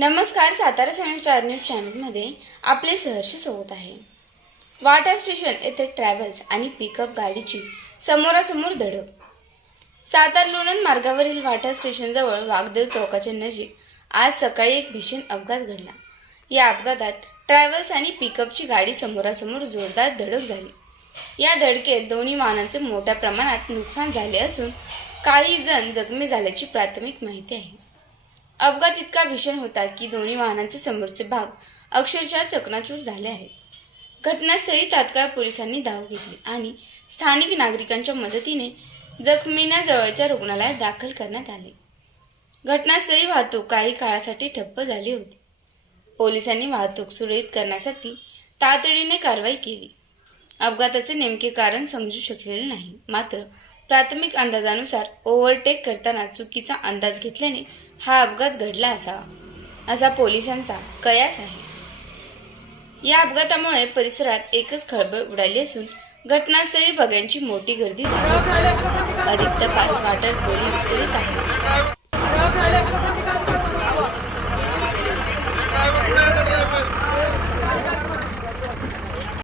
नमस्कार Satara science star news चॅनलमध्ये आपले सहर्ष स्वागत आहे. वाटा स्टेशन येथे ट्रॅव्हल्स आणि पिकअप गाडीची समोरासमोर धडक. सातारा लोणंद मार्गावरील वाटा स्टेशनजवळ वाघदेव चौकाच्या नजीक आज सकाळी एक भीषण अपघात घडला. या अपघातात ट्रॅव्हल्स आणि पिकअपची गाडी समोरासमोर जोरदार धडक झाली. या धडकेत दोन्ही वाहनांचे मोठ्या प्रमाणात नुकसान झाले असून काही जण जखमी झाल्याची प्राथमिक माहिती आहे. अपघात इतका भीषण होता की दोन्ही वाहनांचे समोरचे भाग अक्षरशः चकनाचूर झाले आहेत. घटनास्थळी तात्काळ पोलिसांनी धाव घेतली आणि स्थानिक नागरिकांच्या मदतीने जखमींना जवळच्या रुग्णालयात दाखल करण्यात आले. घटनास्थळी वाहतूक काही काळासाठी ठप्प झाली होती. पोलिसांनी वाहतूक सुरळीत करण्यासाठी तातडीने कारवाई केली. अपघाताचे नेमके कारण समजू शकलेले नाही मात्र प्राथमिक अंदाजानुसार ओव्हरटेक करताना चुकीचा अंदाज घेतल्याने हा अपघात घडला असावा असा पोलिसांचा कयास आहे. या अपघातामुळे परिसरात एकच खळबळ उडाली असून घटनास्थळी बघ्यांची मोठी गर्दी झाली. अधिक तपास वाटर पोलीस करीत आहे